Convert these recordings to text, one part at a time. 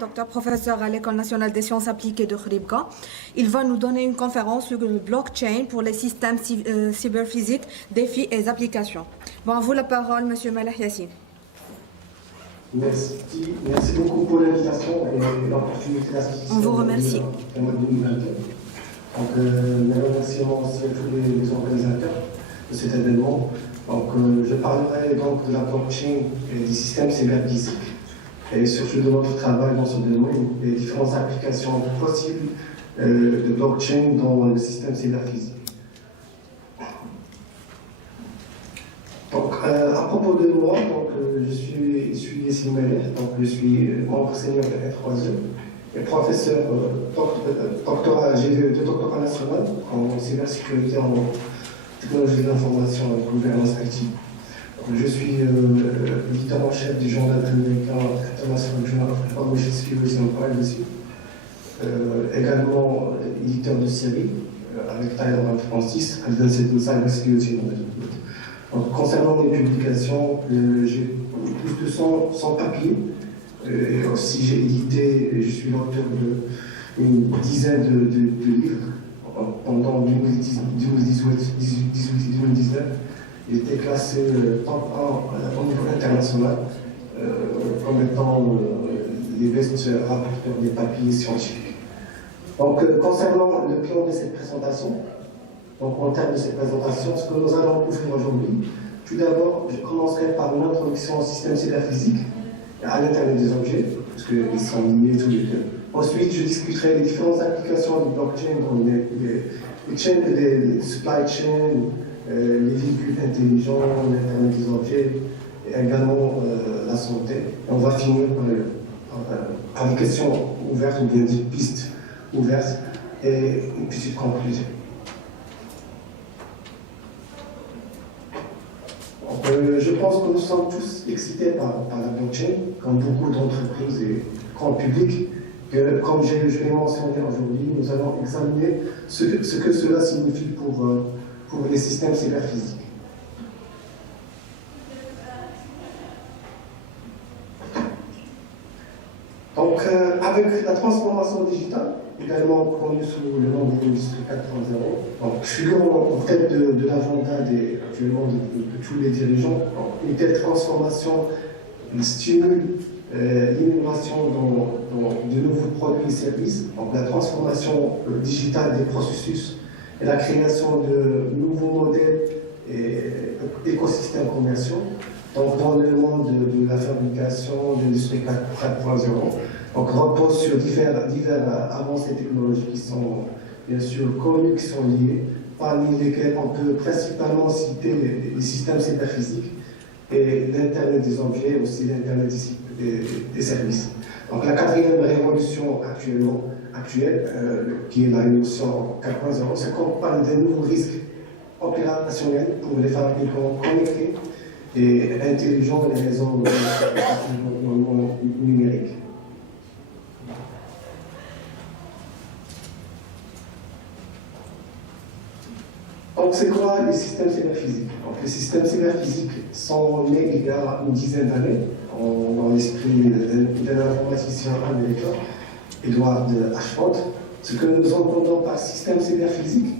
docteur professeur à l'École nationale des sciences appliquées de Khouribga. Il va nous donner une conférence sur le blockchain pour les systèmes cyberphysiques, défis et applications. Bon, à vous la parole, monsieur Maleh Yassine. Merci beaucoup pour l'invitation et l'opportunité d'assister. On vous remercie. Donc, mes remerciements aussi à tous les organisateurs de cet événement. Donc, je parlerai donc de la blockchain et des systèmes cyberphysiques et surtout de notre travail dans ce domaine et les différentes applications possibles de blockchain dans le système cyberphysique. Donc, à propos de moi, je suis Yassine Maleh, donc je suis membre senior de F3E et professeur j'ai deux doctorats nationaux en cybersécurité en technologie de l'information et gouvernance active. Je suis éditeur en chef du journal américain International Journal of Information Security and Privacy, également éditeur de série avec Tyler Francis, Advanced Cyber Security Management. Donc, concernant mes publications, j'ai plus de 100 papiers. Et aussi, j'ai édité, je suis l'auteur d'une dizaine de livres pendant 2018-2019. Il était classé top 1 au niveau international comme étant les best rapporteurs des papiers scientifiques. Donc, concernant le plan de cette présentation, donc, en termes de cette présentation, ce que nous allons couvrir aujourd'hui, tout d'abord, je commencerai par une introduction au système cyberphysique à l'Internet des objets, parce qu'ils sont liés tous les deux. Ensuite, je discuterai des différentes applications du blockchain, donc les supply chains, les véhicules intelligents, l'Internet des objets, et également la santé. Et on va finir par des questions ouvertes ou bien des pistes ouvertes et une petite conclusion. Je pense que nous sommes tous excités par la blockchain, comme beaucoup d'entreprises et grand public. Comme je l'ai mentionné aujourd'hui, nous allons examiner ce que cela signifie pour les systèmes cyberphysiques. Donc, avec la transformation digitale, également connue sous le nom de l'industrie 4.0, donc figurant en tête de l'agenda actuellement de tous les dirigeants, une telle transformation stimule l'innovation dans de nouveaux produits et services, donc la transformation digitale des processus et la création de nouveaux modèles et écosystèmes commerciaux, donc dans le monde de la fabrication de l'industrie 4.0. Donc, repose sur divers avancées technologiques qui sont bien sûr connues, qui sont liées, parmi lesquelles on peut principalement citer les systèmes cyberphysiques et l'Internet des objets, aussi l'Internet des services. Donc, la quatrième révolution actuelle, qui est la révolution 4.0, s'accompagne de nouveaux risques opérationnels pour les fabricants connectés et intelligents des réseaux numériques. Donc, c'est quoi les systèmes cyberphysiques? Donc, les systèmes cyberphysiques sont nés il y a une dizaine d'années dans l'esprit d'un informaticien américain, Edward Ashford. Ce que nous entendons par système cyberphysique,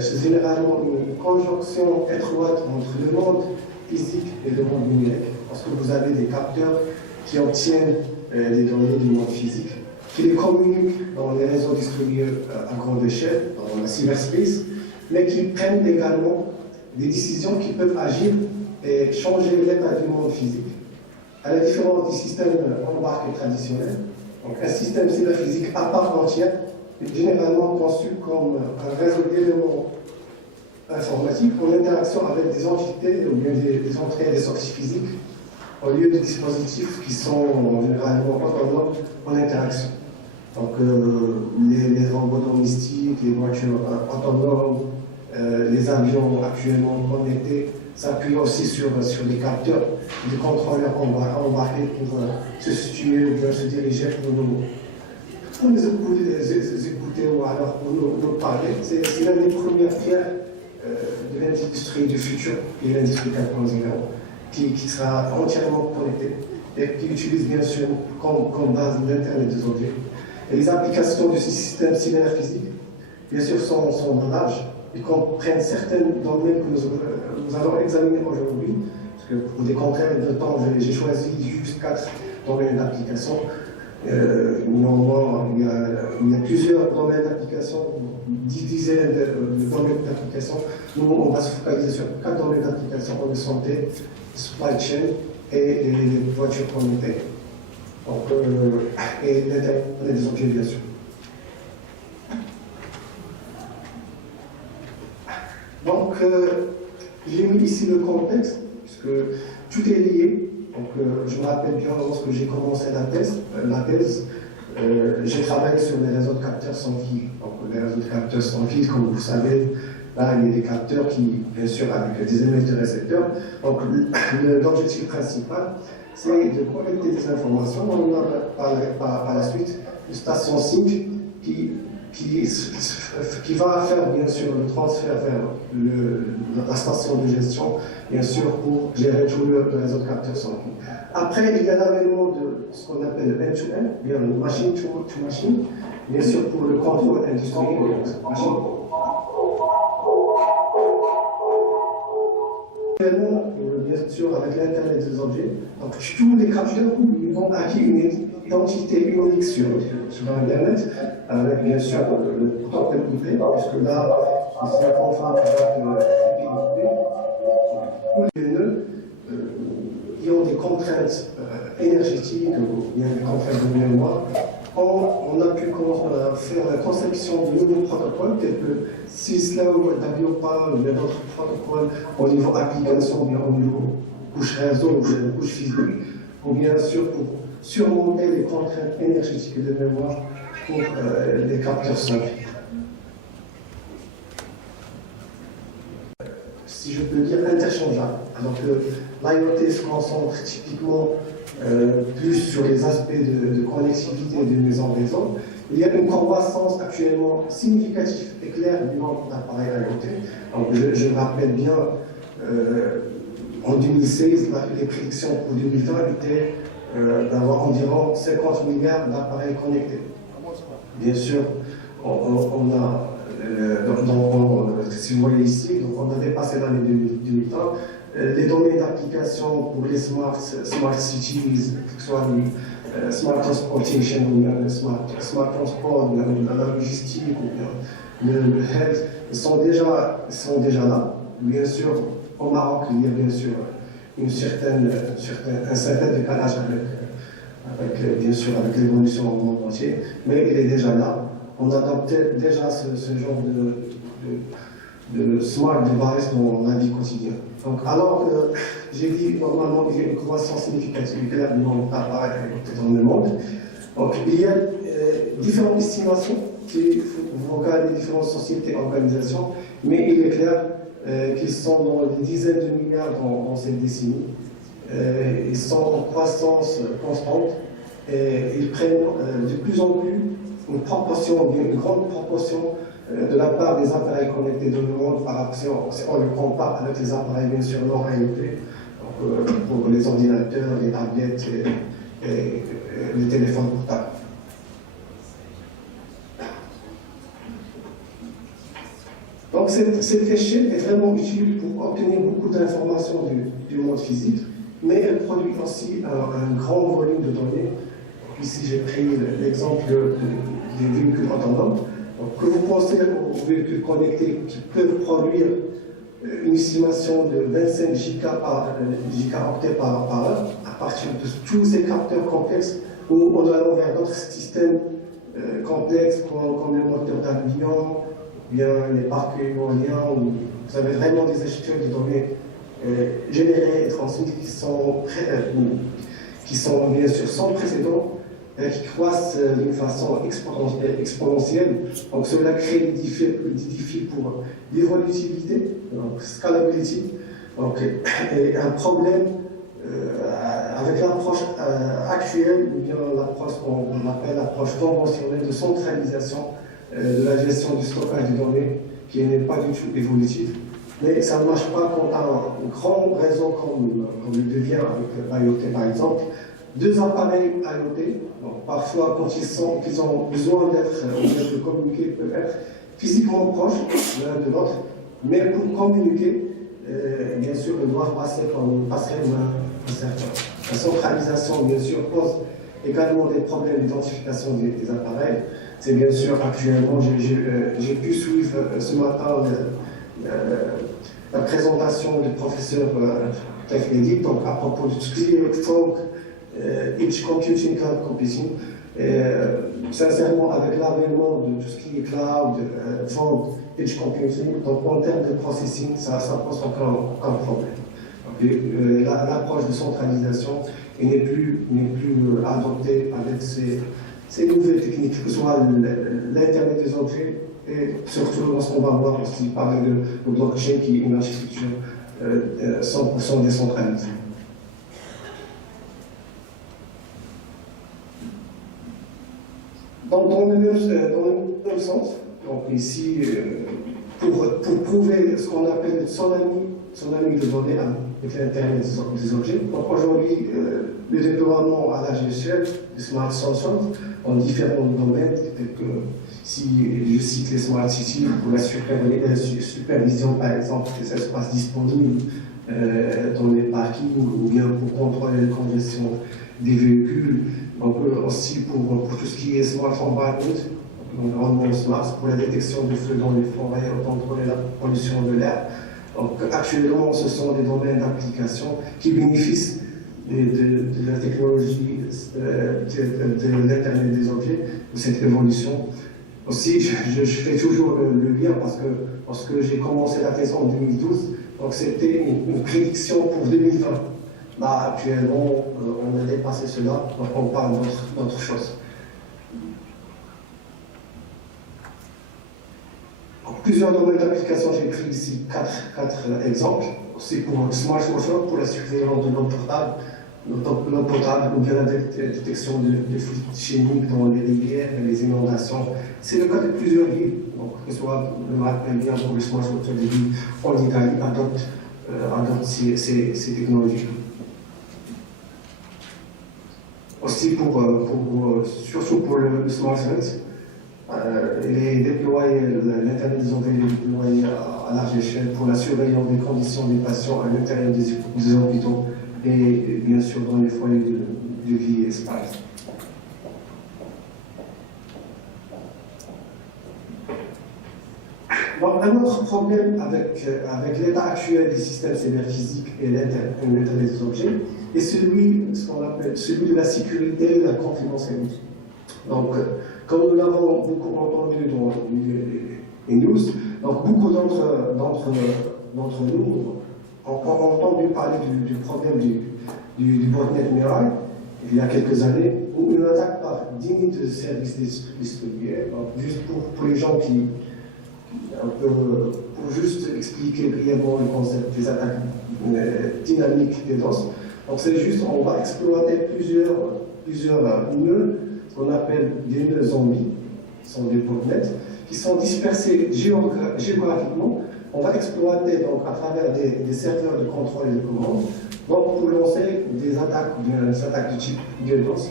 c'est généralement une conjonction étroite entre le monde physique et le monde numérique, parce que vous avez des capteurs qui obtiennent les données du monde physique, qui les communiquent dans les réseaux distribués à grande échelle, dans la cyberspace, mais qui prennent également des décisions qui peuvent agir et changer l'état du monde physique. À la différence des systèmes embarqués traditionnels, donc un système cyberphysique à part entière est généralement conçu comme un réseau d'éléments informatiques en interaction avec des entités ou bien des entrées et des sorties physiques, au lieu de dispositifs qui sont généralement autonomes en interaction. Donc les robots domestiques, les voitures autonomes, les avions actuellement connectés s'appuient aussi sur les capteurs, les contrôleurs embarqués pour se situer ou bien se diriger pour nous écouter ou alors pour nous parler. C'est l'une des premières pierres de l'industrie du futur et l'industrie 4.0 qui sera entièrement connectée et qui utilise bien sûr comme base l'Internet des objets. Et les applications de ce système cyberphysique, bien sûr, sont larges et comprennent certains domaines que nous allons examiner aujourd'hui. Parce que pour des contraintes de temps, j'ai choisi juste 4 domaines d'application. Néanmoins, il y a plusieurs domaines d'application, 10 dizaines de domaines d'application. Nous, on va se focaliser sur 4 domaines d'application en santé, supply chain et les voitures connectées. Donc, et l'Internet des objets, bien sûr. Donc, j'ai mis ici le contexte, puisque tout est lié. Donc, je me rappelle bien lorsque j'ai commencé la thèse, j'ai travaillé sur les réseaux de capteurs sans fil. Donc, les réseaux de capteurs sans fil, comme vous savez, là, il y a des capteurs qui, bien sûr, avec des émetteurs récepteurs. Donc, l'objectif principal, c'est de collecter des informations. On a par la suite une station SYNC qui va faire bien sûr le transfert vers la station de gestion, bien sûr, pour gérer tout le réseau de capteurs sans fil. Après, il y a l'avènement de ce qu'on appelle le end-to-end, bien le machine to machine, bien sûr pour le contrôle industriel de cette machine. Bien sûr, avec l'Internet des objets, donc tous les capteurs ils vont acquérir une identité unique sur Internet, avec bien sûr le protocole IP, puisque là, c'est un contrat avec IP. Tous les nœuds qui ont des contraintes énergétiques ou bien des contraintes de mémoire, on a pu faire la conception de nouveaux protocoles tels que Syslum, WPA, ou bien d'autres protocoles au niveau application, ou bien au niveau couche réseau ou couche physique, ou bien sûr pour surmonter les contraintes énergétiques et de mémoire pour les capteurs sans fil. Si je peux dire interchangeable. Alors que l'IoT se concentre typiquement plus sur les aspects de connectivité de mise en réseau. Il y a une croissance actuellement significative et claire du nombre d'appareils IoT. Donc, je me rappelle bien, en 2016, les prédictions pour 2020 étaient d'avoir environ 50 milliards d'appareils connectés. Bien sûr, on a, si vous voyez ici, donc on a dépassé l'année 2020. Les domaines d'application pour les smart cities, que ce soit le smart transportation, ou bien le smart transport, ou bien la logistique, ou bien le health, sont déjà là. Bien sûr, au Maroc, il y a bien sûr un certain décalage avec bien sûr avec l'évolution au monde entier, mais il est déjà là. On adopte déjà ce genre de smart device dans la vie quotidienne. Donc, alors que j'ai dit normalement il y a une croissance significative du nombre d'appareils dans le monde, donc il y a différentes estimations qui vont les différentes sociétés et organisations, mais il est clair qu'ils sont dans des dizaines de milliards dans cette décennie. Ils sont en croissance constante et ils prennent de plus en plus une grande proportion de la part des appareils connectés dans le monde par rapport, si on le compare avec les appareils bien sûr non IoT, pour les ordinateurs, les tablettes et les téléphones portables. Donc cette échelle est vraiment utile pour obtenir beaucoup d'informations du monde physique, mais elle produit aussi un grand volume de données. Ici j'ai pris l'exemple des véhicules autonomes. Donc, que vous pensez aux véhicules connectés qui peuvent produire une estimation de 25 gigaoctets par heure, à partir de tous ces capteurs complexes, où on allons vers d'autres systèmes complexes comme le moteur d'avion, bien les parcs éoliens, où vous avez vraiment des échelles de données générées et transmises qui sont bien sûr sans précédent, qui croissent d'une façon exponentielle. Donc cela crée des défis pour l'évolutivité, donc scalability, donc, et un problème avec l'approche actuelle, ou bien l'approche qu'on appelle l'approche conventionnelle de centralisation de la gestion du stockage de données, qui n'est pas du tout évolutive. Mais ça ne marche pas quand on a un grand réseau comme le devient avec l'IoT par exemple. deux appareils IoT. Donc, parfois, quand ils ont besoin de communiquer, peuvent être physiquement proches l'un de l'autre, mais pour communiquer, bien sûr, ils doivent passer par une passerelle d'un serveur. La centralisation, bien sûr, pose également des problèmes d'identification des appareils. C'est bien sûr, actuellement, j'ai pu suivre ce matin la présentation du professeur Tefledi, donc à propos de tout ce qui est Fog, Edge Computing, Cloud Computing. Sincèrement, avec l'avènement de tout ce qui est cloud, Fog, Edge Computing, donc en termes de processing, ça pose aucun problème. L'approche de centralisation n'est plus adoptée avec ces nouvelles techniques, que ce soit l'Internet des objets, et surtout lorsqu'on va voir aussi parler de blockchain qui est une architecture 100% décentralisée. Donc, dans le même sens, donc ici, pour prouver ce qu'on appelle son ami de données avec l'Internet des objets. Donc aujourd'hui, le déploiement à large échelle de Smart Sensors dans différents domaines, tels que, si je cite les Smart Cities, pour la supervision par exemple des espaces disponibles dans les parkings, ou bien pour contrôler la congestion des véhicules, donc aussi pour tout ce qui est Smart Environment, l'environnement smart, pour la détection du feu dans les forêts, contrôler la pollution de l'air. Donc actuellement, ce sont des domaines d'application qui bénéficient de la technologie de l'Internet des objets, de cette évolution. Aussi, je fais toujours le lien parce que lorsque j'ai commencé la thèse en 2012, donc c'était une prédiction pour 2020. Là, actuellement, on a dépassé cela, donc on parle d'autre chose. Plusieurs domaines d'application, j'ai pris ici quatre exemples. C'est pour Smart Water, pour la surveillance de l'eau potable, ou bien la détection de fluides chimiques dans les rivières et les inondations. C'est le cas de plusieurs villes, donc que ce soit le Maroc bien pour le Smart Water des villes en Italie adoptent ces technologies. Aussi surtout pour le Smart Health. L'Internet des objets est déployé à large échelle pour la surveillance des conditions des patients à l'intérieur des hôpitaux et bien sûr dans les foyers de vie et espace. Donc, un autre problème avec l'état actuel des systèmes cyberphysiques et l'Internet des objets est celui de la sécurité et de la confidentialité. Donc, comme nous l'avons beaucoup entendu dans les news, donc beaucoup d'entre nous ont entendu parler du problème du botnet Mirai il y a quelques années, où une attaque par 10 000 de services distribués, juste pour les gens qui, pour juste expliquer brièvement le concept des attaques dynamiques des DOS. Donc c'est juste, on va exploiter plusieurs nœuds, ce qu'on appelle des nœuds zombies, qui sont des botnets, qui sont dispersés géographiquement. On va exploiter donc à travers des serveurs de contrôle et de commande, donc pour lancer des attaques de type DDoS,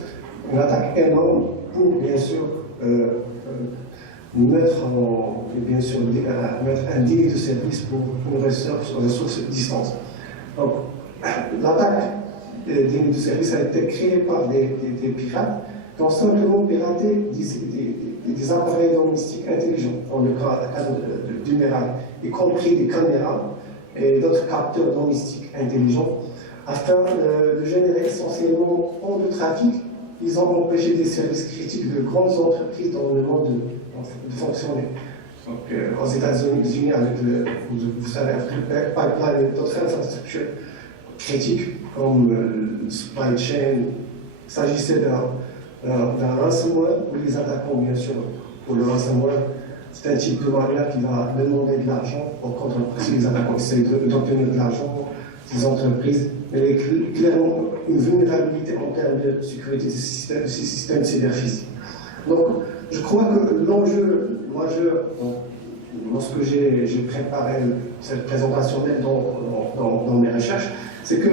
une attaque énorme pour bien sûr mettre un délai de service pour une ressource distante. Donc l'attaque des délais de service a été créée par des pirates qui ont simplement piraté des appareils domestiques intelligents, dans le cadre du Mirai, y compris des caméras et d'autres capteurs domestiques intelligents, afin de générer essentiellement tant de trafic. Ils ont empêché des services critiques de grandes entreprises dans le monde de fonctionner. Donc, aux États-Unis, avec vous savez, le pipeline et d'autres infrastructures critiques comme le supply chain, il s'agissait d'un ransomware, où les attaquants, bien sûr, pour le ransomware, c'est un type de malware qui va demander de l'argent aux entreprises. Les attaquants essayent d'obtenir de l'argent des entreprises, mais il y a clairement une vulnérabilité en termes de sécurité de ces systèmes cyberphysiques. Donc, je crois que l'enjeu majeur, lorsque j'ai préparé cette présentation dans mes recherches, c'est que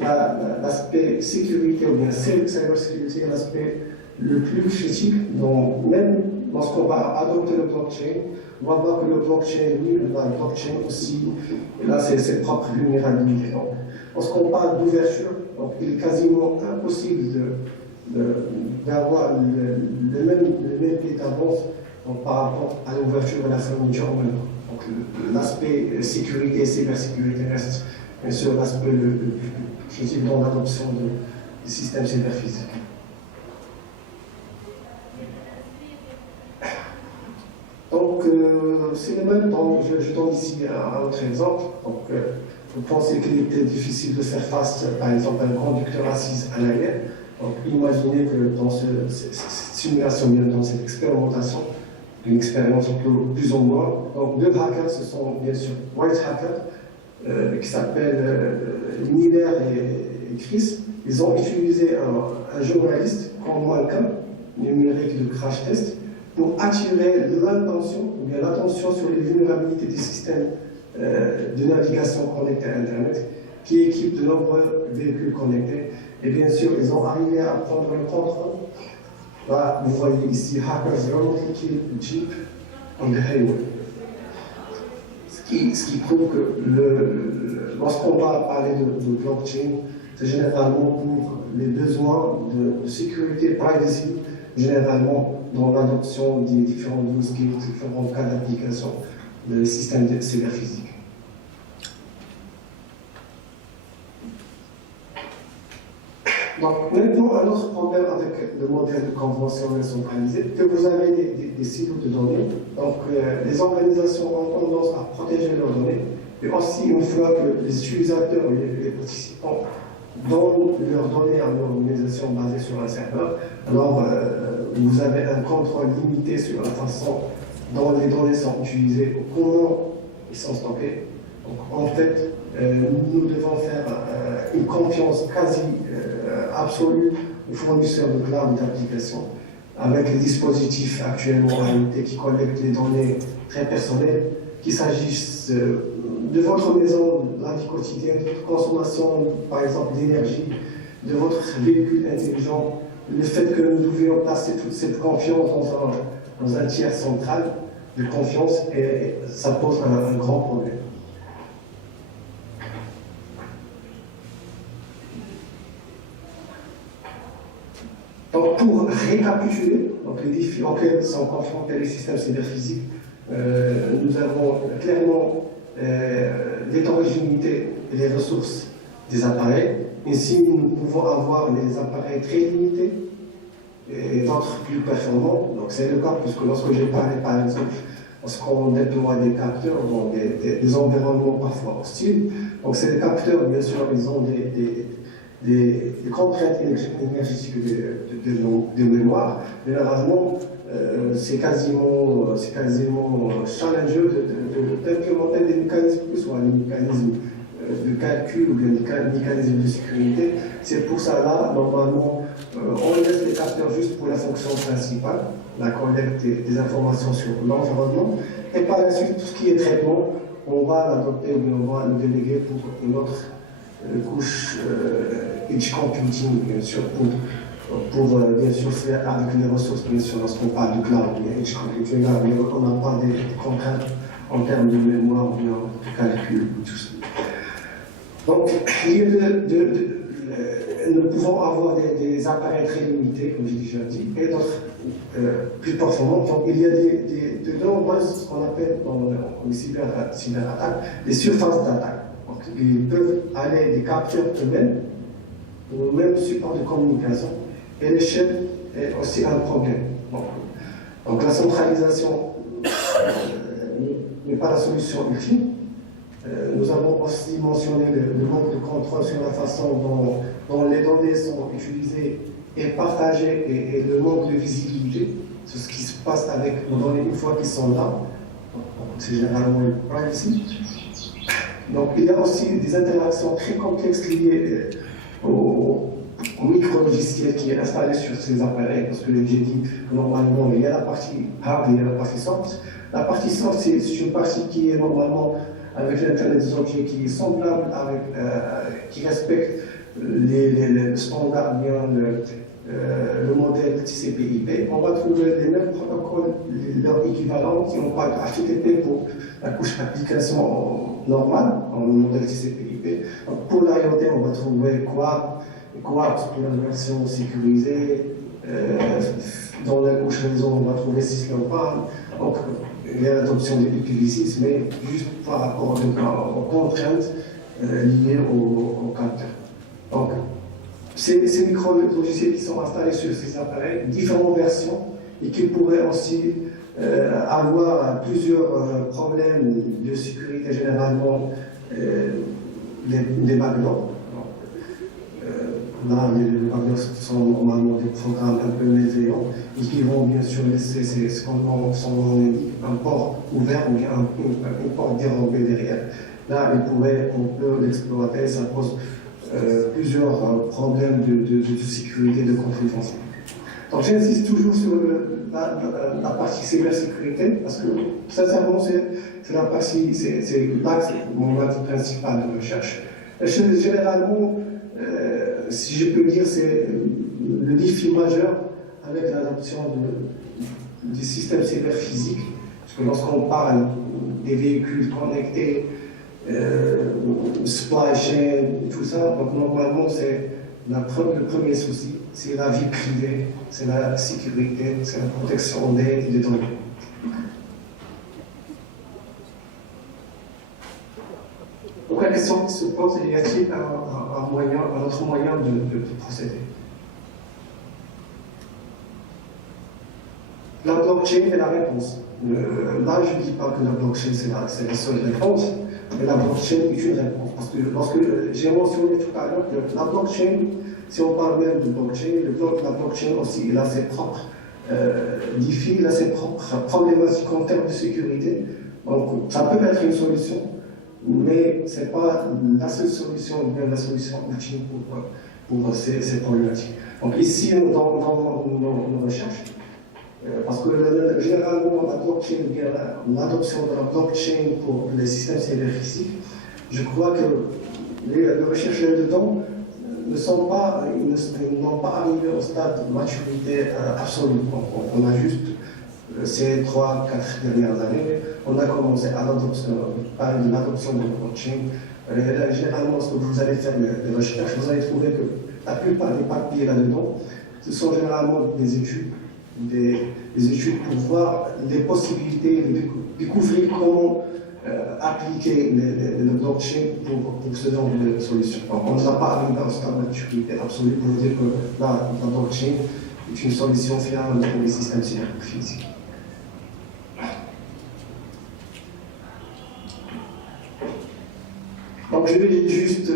l'aspect sécurité ou bien cybersécurité est l'aspect le plus critique. Donc, même lorsqu'on va adopter le blockchain, on va voir que le blockchain, lui, la blockchain aussi, il a ses propres vulnérabilités. Donc, lorsqu'on parle d'ouverture, il est quasiment impossible d'avoir le même pied d'avance par rapport à l'ouverture de la fourniture en même temps. Donc, l'aspect sécurité et cybersécurité reste bien sûr l'aspect le plus critique dans l'adoption du système cyberphysique. Donc, c'est le même. Donc, je donne ici un autre exemple. Donc, vous pensez qu'il était difficile de faire face, par exemple, à un conducteur assis à l'arrière. Donc, imaginez que dans cette simulation, dans cette expérimentation, une expérience plus ou moins. Donc, deux hackers, ce sont bien sûr white hackers, qui s'appellent Miller et Chris. Ils ont utilisé un journaliste comme mannequin numérique de crash test pour attirer l'attention ou bien l'attention sur les vulnérabilités des systèmes de navigation connectés à Internet qui équipent de nombreux véhicules connectés. Et bien sûr, ils ont arrivé à prendre le contrôle. Là, vous voyez ici, hackers remotely kill Jeep on the highway. Ce qui prouve que lorsqu'on va parler de blockchain, c'est généralement pour les besoins de sécurité, privacy, généralement dans l'adoption des différents use cases, différents cas d'application des systèmes cyberphysiques. Donc, maintenant, un autre problème avec le modèle conventionnel centralisé, que vous avez des silos de données. Donc, les organisations ont tendance à protéger leurs données, et aussi, une fois que les utilisateurs et les participants donnent leurs données à une organisation basée sur un serveur, alors vous avez un contrôle limité sur la façon dont les données sont utilisées, ou comment ils sont stockés. Donc, en fait, nous devons faire une confiance quasi absolue aux fournisseurs de cloud d'applications, avec les dispositifs actuellement réalité qui collectent les données très personnelles, qu'il s'agisse de votre maison, de la vie quotidienne, de votre consommation, par exemple, d'énergie, de votre véhicule intelligent, le fait que nous devions placer toute cette confiance dans un tiers central de confiance, et ça pose un grand problème. Donc, pour récapituler les défis auxquels sont confrontés les systèmes cyberphysiques, nous avons clairement l'hétérogénéité et les ressources des appareils. Ici, nous pouvons avoir des appareils très limités et d'autres plus performants. Donc, c'est le cas, puisque lorsque j'ai parlé, par exemple, lorsqu'on déploie des capteurs dans des environnements parfois hostiles, donc ces capteurs, bien sûr, ils ont des contraintes énergétiques de mémoire. Généralement, c'est quasiment challengeeux d'implémenter des mécanismes, que ce soit des mécanismes de calcul ou des mécanismes de sécurité. C'est pour ça là, normalement, on laisse les capteurs juste pour la fonction principale, la collecte des informations sur l'environnement, et par la suite, tout ce qui est traitement, on va l'adopter ou on va le déléguer pour une autre couche edge computing, bien sûr, pour bien sûr faire avec les ressources, bien sûr, lorsqu'on parle de cloud, edge computing, là, on n'a pas des contraintes en termes de mémoire ou de calcul, tout ça. Donc, nous pouvons avoir des appareils très limités, comme j'ai déjà dit, et d'autres plus performants. Donc, il y a de nombreuses, ce qu'on appelle dans les cyberattaques, des surfaces d'attaque. Donc, ils peuvent aller des capteurs eux-mêmes ou même support de communication. Et l'échelle est aussi un problème. Donc la centralisation n'est pas la solution ultime. Nous avons aussi mentionné le manque de contrôle sur la façon dont les données sont utilisées et partagées, et le manque de visibilité sur ce qui se passe avec nos données une fois qu'ils sont là. C'est généralement le privacy. Donc il y a aussi des interactions très complexes liées au micro-logiciel qui est installé sur ces appareils, parce que j'ai dit que normalement il y a la partie hard et il y a la partie soft. La partie soft, c'est une partie qui est normalement avec l'Internet des objets, qui est semblable avec, qui respecte le standard, bien le modèle TCP/IP, on va trouver les mêmes protocoles, leurs équivalents qui n'ont pas HTTP pour la couche application normale, en modèle TCP/IP. Pour l'IoT, on va trouver Quartz pour la version sécurisée. Dans la couche réseau, on va trouver Syscompan. Donc, il y a l'adoption de IPv6, mais juste par rapport aux contraintes liées au capteur. Donc, ces micro-logiciels qui sont installés sur ces appareils, différentes versions, et qui pourraient aussi avoir plusieurs problèmes de sécurité, généralement des backdoors. Là, les backdoors sont normalement des programmes un peu malveillants et qui vont bien sûr laisser ce qu'on dit, un port ouvert ou bien un port dérobé derrière. Là, on peut l'exploiter, ça pose plusieurs problèmes de sécurité, de confidentialité. Donc j'insiste toujours sur la partie cybersécurité, parce que sincèrement, c'est la partie, c'est mon axe principal de recherche. Généralement, si je peux dire, c'est le défi majeur avec l'adoption des systèmes cyberphysiques, parce que lorsqu'on parle des véhicules connectés, supply chain, tout ça, donc normalement c'est le premier souci, c'est la vie privée, c'est la sécurité, c'est la protection des données. Donc la question qui se pose, y a-t-il un autre moyen de procéder? La blockchain est la réponse. Là, je ne dis pas que la blockchain c'est la seule réponse, mais la blockchain est une réponse. Parce que lorsque j'ai mentionné tout à l'heure que la blockchain, si on parle même de blockchain, la blockchain aussi, il a ses propres défis, il a ses propres problématiques en termes de sécurité. Donc, ça peut être une solution, mais ce n'est pas la seule solution, ou bien la solution ultime pour ces problématiques. Donc, ici, dans nos recherches, parce que généralement, la blockchain, l'adoption de la blockchain pour les systèmes cyberphysiques, je crois que les recherches là-dedans n'ont pas arrivé au stade de maturité absolue. On a juste, ces 3-4 dernières années, on a commencé à parler de l'adoption de la blockchain. Généralement, lorsque vous allez faire des recherches, vous allez trouver que la plupart des papiers là-dedans, ce sont généralement des études pour voir les possibilités, découvrir comment appliquer le blockchain pour ce genre de solution. Donc, on ne va pas arriver à un stade de maturité absolue pour dire que la blockchain est une solution fiable pour les systèmes cyberphysiques. Donc, je vais juste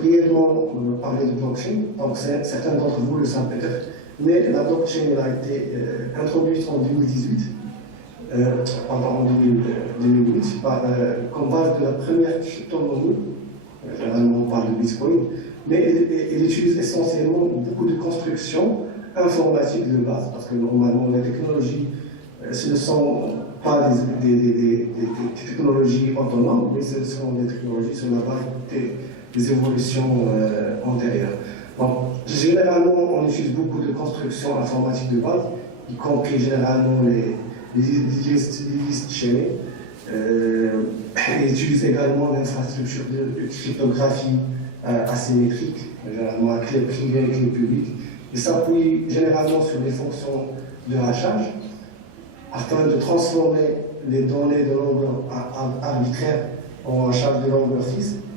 brièvement parler de blockchain. Donc, certains d'entre vous le savent peut-être, mais la blockchain a été introduite en 2018, en 2008, comme base de la première crypto-monnaie. Généralement, on parle de Bitcoin, mais elle utilise essentiellement beaucoup de constructions informatiques de base, parce que normalement, les technologies, ce ne sont pas des technologies autonomes, mais ce sont des technologies sur la base des évolutions antérieures. Donc, généralement, on utilise beaucoup de constructions informatiques de base, y compris généralement les listes chaînées. Ils utilisent également l'infrastructure de cryptographie asymétrique, généralement à clé privée et clé publique. Ils s'appuient généralement sur les fonctions de hachage afin de transformer les données de longueur arbitraire en hachage de longueur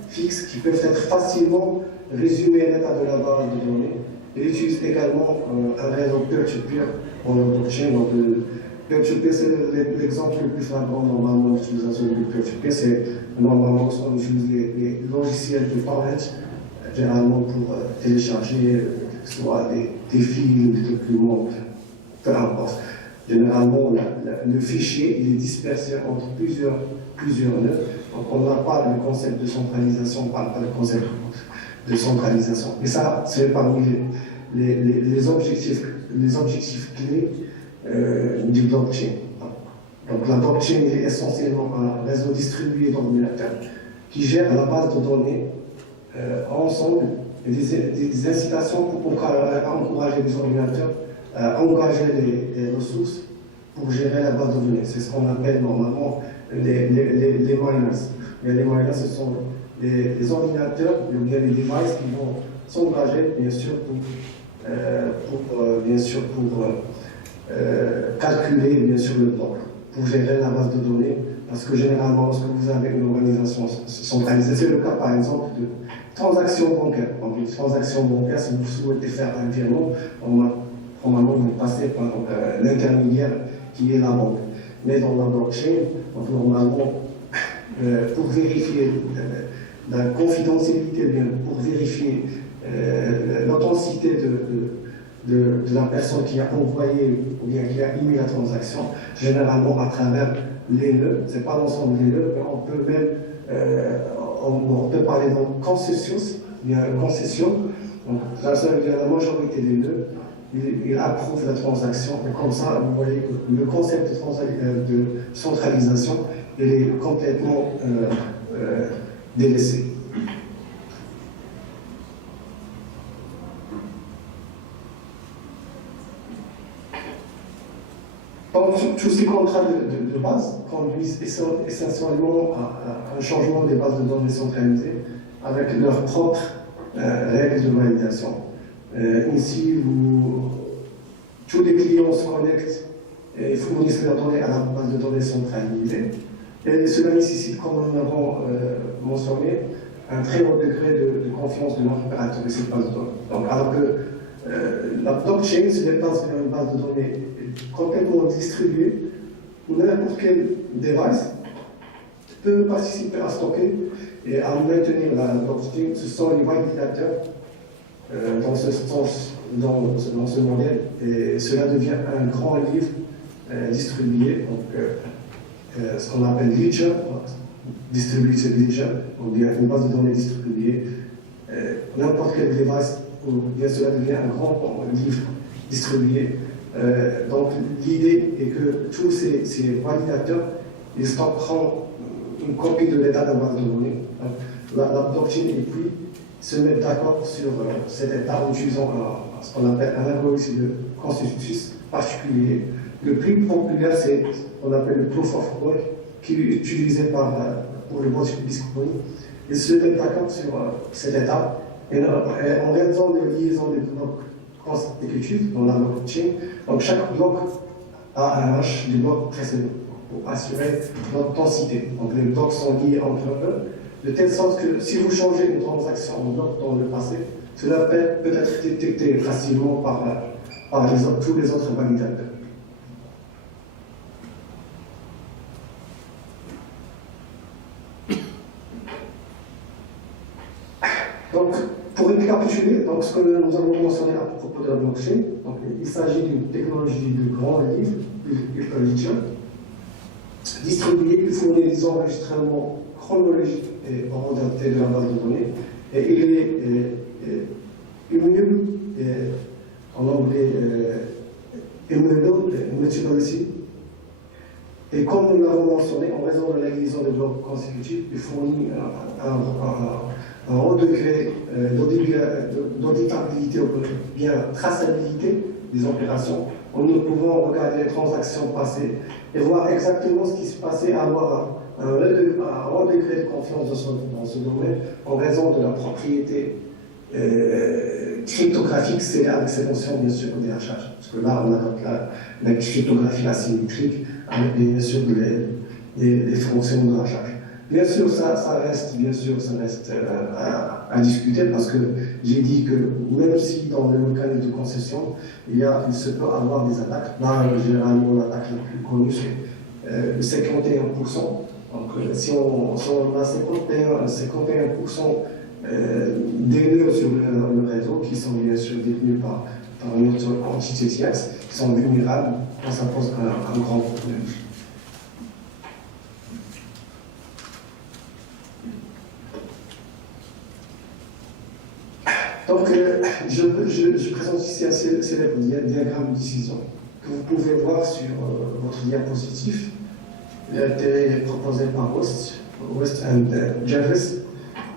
fixe qui peuvent être facilement résumées à l'état de la base de données. Ils utilisent également un réseau peer-to-peer dans le blockchain. Donc, peer-to-peer, c'est l'exemple le plus flagrant normalement d'utilisation du peer-to-peer. C'est normalement on utilise les logiciels de torrent, généralement pour télécharger soit des files, des documents, peu importe. Généralement, le fichier il est dispersé entre plusieurs nœuds. Donc, on n'a pas le concept de centralisation, on ne parle pas du concept de centralisation. Et ça, c'est parmi les objectifs clés du blockchain. Donc, la blockchain est essentiellement un réseau distribué d'ordinateurs qui gère la base de données ensemble et des incitations pour encourager les ordinateurs à engager les ressources pour gérer la base de données. C'est ce qu'on appelle normalement les miners. Les miners, ce sont les ordinateurs ou bien les devices qui vont s'engager, bien sûr, pour calculer, bien sûr, le bloc, pour gérer la base de données. Parce que généralement, lorsque vous avez une organisation centralisée, c'est le cas par exemple de transactions bancaires. Donc, une transaction bancaire, si vous souhaitez faire un virement, normalement, vous passez par l'intermédiaire qui est la banque. Mais dans la blockchain, donc, normalement, pour vérifier la confidentialité, bien, pour vérifier l'authenticité de la personne qui a envoyé ou bien qui a émis la transaction, généralement à travers les nœuds, ce n'est pas l'ensemble des nœuds, mais on peut même on peut parler de concession. Donc, ça veut dire la majorité des nœuds, ils approuvent la transaction, et comme ça, vous voyez que le concept de centralisation il est complètement délaissé. Donc, tous ces contrats de base conduisent essentiellement à un changement des bases de données centralisées avec leurs propres règles de validation. Ici, tous les clients se connectent et fournissent leurs données à la base de données centralisée. Et cela nécessite, comme nous l'avons mentionné, un très haut degré de confiance de l'opérateur de cette base de données. Donc, alors que la blockchain se déplace vers une base de données complètement distribuée, où n'importe quel device peut participer à stocker et à maintenir la blockchain. Ce sont les validateurs dans ce modèle, et cela devient un grand livre distribué, donc ce qu'on appelle ledger, distributed ledger, ou bien une base de données distribuée. N'importe quel device, ou bien cela devient un grand livre distribué. Donc l'idée est que tous ces validateurs ils stockeront une copie de l'état de la base de données. La blockchain et puis se mettre d'accord sur cet état en utilisant ce qu'on appelle un algorithme de consensus particulier. Le plus populaire, c'est ce qu'on appelle le proof of work, qui est utilisé pour le vote Bitcoin. Ils se mettent d'accord sur cet état et en raison de liaison des blocs consécutifs dans la blockchain, donc chaque bloc a un hash du bloc précédent pour assurer l'authenticité. Donc les blocs sont liés entre eux, de telle sorte que si vous changez une transaction en bloc dans le passé, cela peut être détecté facilement par tous les autres validateurs. Donc, pour récapituler, donc, ce que nous avons mentionné à propos de la blockchain, donc, il s'agit d'une technologie de grand livre, ledger, distribuée qui fournit des enregistrements chronologiques et orientés de la base de données. Et il est immutable, en anglais, immutability. Et comme nous l'avons mentionné, en raison de la liaison des blocs consécutifs, il fournit un haut degré d'auditabilité ou bien traçabilité des opérations, où nous pouvons regarder les transactions passées et voir exactement ce qui se passait, avoir un haut degré de confiance dans ce domaine en raison de la propriété cryptographique, c'est avec ces notions bien sûr des hachages. Parce que là, on a la cryptographie asymétrique avec bien sûr les fonctions de hachage. Bien sûr, ça reste à discuter parce que j'ai dit que même si dans le mécanisme de concession, il se peut avoir des attaques. Là, généralement, l'attaque la plus connue, c'est le 51%. Donc, si on a 51% des nœuds sur le réseau qui sont bien sûr détenus par une autre entité tierce, qui sont vulnérables, ça pose un grand problème. Donc, je présente ici un célèbre diagramme de décision que vous pouvez voir sur votre diapositive. Il a été proposé par West and Jarvis.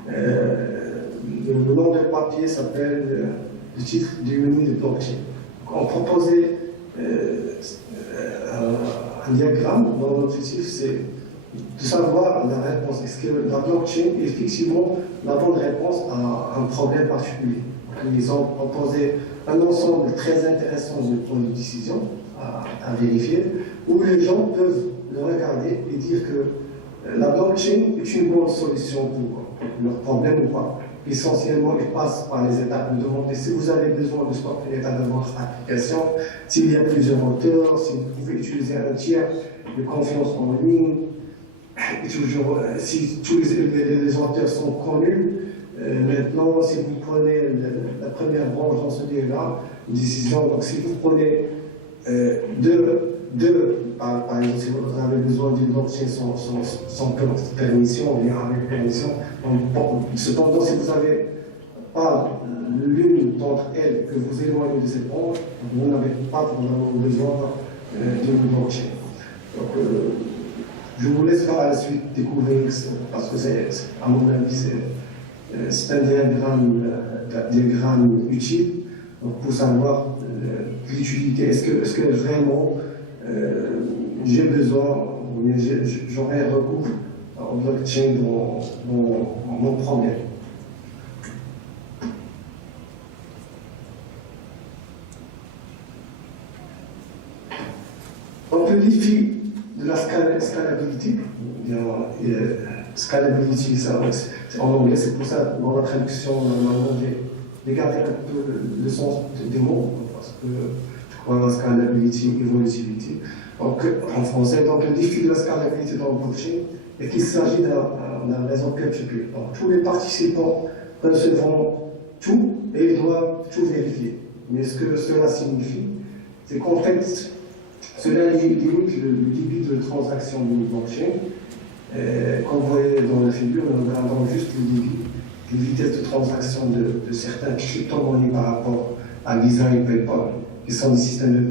Le nom papier s'appelle le titre du menu de blockchain. Donc, on proposait un diagramme dont l'objectif c'est de savoir la réponse. Est-ce que la blockchain est effectivement la bonne réponse à un problème particulier? Donc, ils ont proposé un ensemble très intéressant de points de décision à vérifier, où les gens peuvent le regarder et dire que la blockchain est une bonne solution pour leur problème ou pas. Essentiellement, il passe par les étapes de demander si vous avez besoin de stopper l'état de votre application, s'il y a plusieurs moteurs, si vous pouvez utiliser un tiers de confiance en ligne, et toujours, si tous les auteurs sont connus. Maintenant, si vous prenez la première branche dans ce diagramme, décision, donc si vous prenez par exemple, si vous avez besoin d'une blockchain sans permission, ou bien avec permission, cependant, si vous n'avez pas l'une d'entre elles, que vous éloignez de cette branche, vous n'avez pas vraiment besoin d'une blockchain. Donc, je vous laisse par la suite découvrir, parce que à mon avis, c'est un diagramme utile pour savoir l'utilité. Est-ce que vraiment j'ai besoin, j'aurai recours au blockchain dans mon problème? Donc le défi de la scalability, scalability, c'est en anglais, c'est pour ça dans la traduction, normalement, j'ai gardé un peu le sens des mots, parce que je crois la scalability, evolutivity. Donc en français, donc le défi de la scalability dans le blockchain est qu'il s'agit d'un réseau peer-to-peer. Donc tous les participants recevront tout et ils doivent tout vérifier. Mais ce que cela signifie, c'est qu'en fait, cela limite le débit de transaction d'une blockchain. Comme vous voyez dans la figure, nous regardons juste le débit, les vitesses de transaction de certains crypto-monnaies par rapport à Visa et PayPal, qui sont des systèmes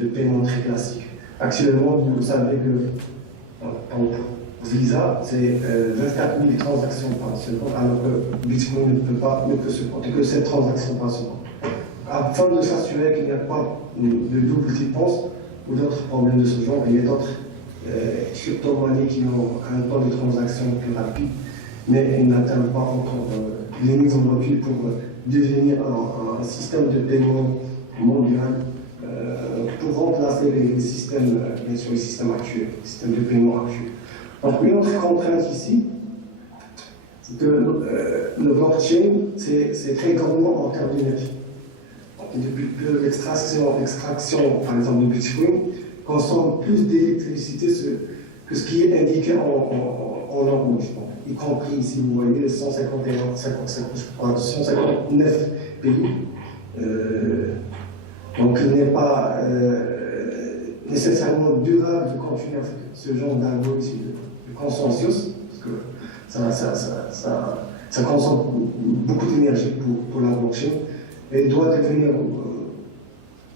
de paiement très classiques. Actuellement, vous savez que pour Visa, c'est 24 000 transactions par seconde, alors que Bitcoin ne peut se compter que 7 transactions par seconde. Afin de s'assurer qu'il n'y a pas de double dépense ou d'autres problèmes de ce genre, il y a d'autres crypto-monnaies qui ont un temps de transaction plus rapide, mais ils n'atteignent pas encore les niveaux de recul pour devenir un système de paiement mondial pour remplacer les systèmes, bien sûr, les systèmes actuels, les systèmes de paiement actuels. Donc, une autre contrainte ici, c'est que le blockchain, c'est très gourmand en termes d'énergie. Depuis que l'extraction, par exemple, de Bitcoin, consomme plus d'électricité que ce qui est indiqué en rouge, y compris ici, vous voyez, 159 pays. Donc il n'est pas nécessairement durable de continuer avec ce genre d'algorithme de consensus, parce que ça consomme beaucoup d'énergie pour la blockchain, et doit devenir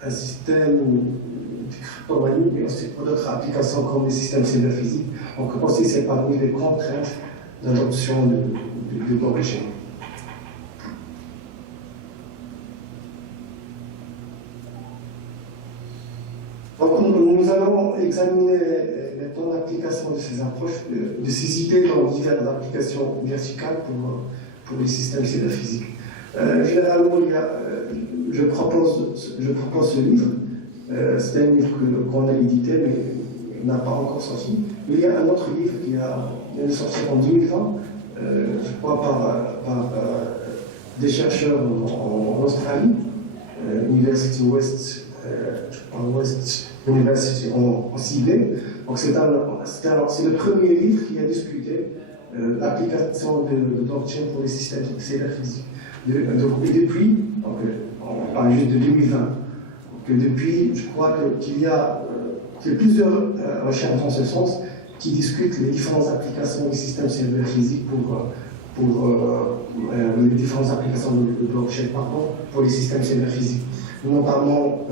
un système de cryptomonnaie, mais aussi pour d'autres applications comme les systèmes cyberphysiques. Donc aussi c'est parmi les contraintes d'adoption de blockchain. Donc nous allons examiner maintenant l'application de ces approches, de ces idées dans diverses applications verticales pour les systèmes cyberphysiques. Généralement, je propose ce livre. C'est un livre qu'on a édité, mais il n'a pas encore sorti. Il y a un autre livre qui est sorti en 2020, je crois par des chercheurs en Australie, University West, West University en Sydney. Donc c'est le premier livre qui a discuté l'application de blockchain pour les systèmes cyberphysiques. Et depuis, on parle juste de 2020, depuis, je crois qu'il y a plusieurs recherches dans ce sens qui discutent les différentes applications des systèmes cyberphysiques pour les différentes applications de blockchain pour les systèmes cyberphysiques. Notamment,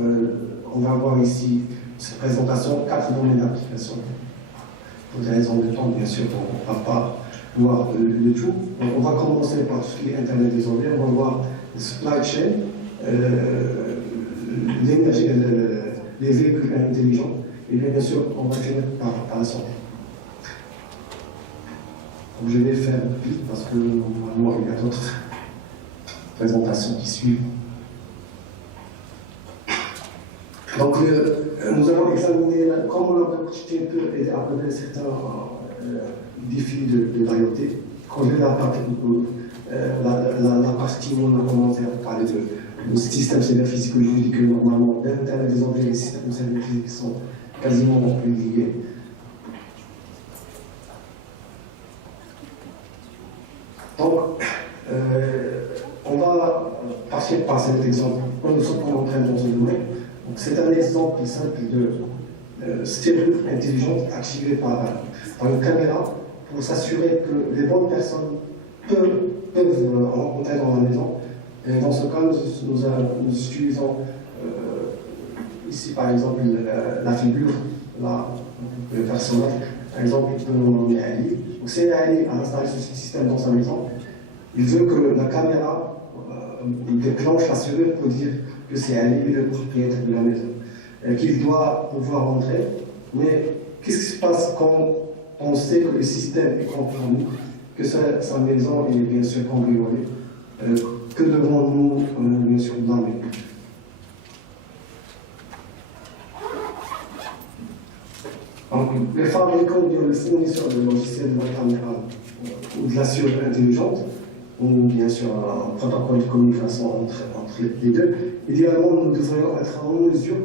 on va voir ici cette présentation 4 domaines d'application. Pour des raisons de temps, bien sûr, on ne va pas voir le tout. Donc, on va commencer par tout ce qui est Internet des objets. On va voir supply chain, l'énergie, les véhicules intelligents, et bien sûr, on va finir par la santé. Donc, je vais faire vite parce que normalement, il y a d'autres présentations qui suivent. Donc, nous allons examiner comment la blockchain peut aider à relever certains défis de l'IoT. Quand je vais la partie où on a commencé à parler de système cyberphysique, je dis que normalement, l'Internet des objets et les systèmes cyberphysiques sont quasiment liés. Donc, on va passer par cet exemple. Nous sommes en train dans ce domaine. C'est un exemple simple de serrure intelligente activée par une caméra pour s'assurer que les bonnes personnes peuvent rencontrer dans la maison. Et dans ce cas, nous utilisons ici par exemple la figure, le personnage. Par exemple, il peut nous nommer Ali. Donc, si Ali a installé ce système dans sa maison, il veut que la caméra déclenche la serrure pour dire que c'est Ali le propriétaire de la maison, qu'il doit pouvoir entrer. Mais qu'est-ce qui se passe quand on sait que le système est compromis, que sa maison est bien sûr cambriolée? Que devons-nous bien sûr blâmer? Donc, les fabricants ou les fournisseurs de logiciels de la caméra ou de la serrure intelligente, ou bien sûr un protocole de communication entre les deux, idéalement nous devrions être en mesure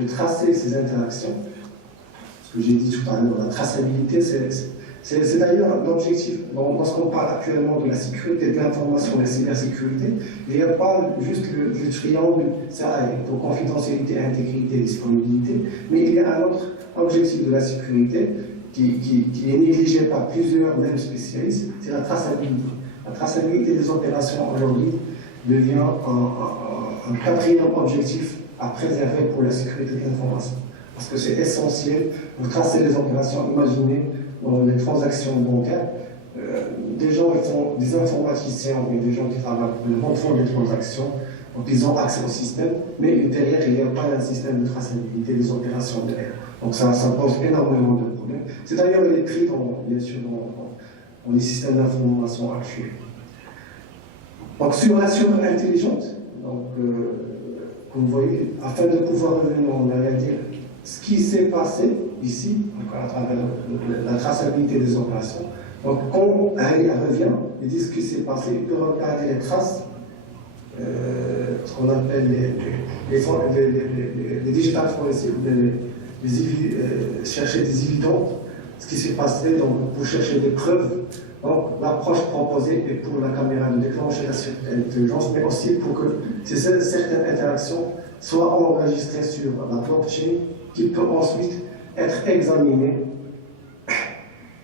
de tracer ces interactions. Ce que j'ai dit tout à l'heure, la traçabilité, c'est d'ailleurs l'objectif. Lorsqu'on parle actuellement de la sécurité de l'information, de la cybersécurité, il n'y a pas juste le triangle, ça, pour confidentialité, intégrité, disponibilité, mais il y a un autre objectif de la sécurité qui est négligé par plusieurs, même spécialistes, c'est la traçabilité. La traçabilité des opérations aujourd'hui devient un quatrième objectif à préserver pour la sécurité de l'information. Parce que c'est essentiel pour tracer les opérations. Imaginez dans les transactions bancaires, des gens qui font des informaticiens ou des gens qui travaillent pour le monde font des transactions, donc ils ont accès au système, mais derrière il n'y a pas un système de traçabilité des opérations derrière. Donc ça pose énormément de problèmes. C'est d'ailleurs les prix bien sûr dans les systèmes d'information actuels. Donc sur la serrure intelligente, donc, comme vous voyez, afin de pouvoir revenir en réalité ce qui s'est passé ici, donc à travers la traçabilité des opérations. Donc quand Ali revient, il dit ce qui s'est passé, il peut regarder les traces, ce qu'on appelle les digital forensics, chercher des évidents, ce qui s'est passé donc, pour chercher des preuves. Donc l'approche proposée est pour la caméra de déclencher l'intelligence, mais aussi pour que certaines interactions soient enregistrées sur la blockchain qui peut ensuite être examinée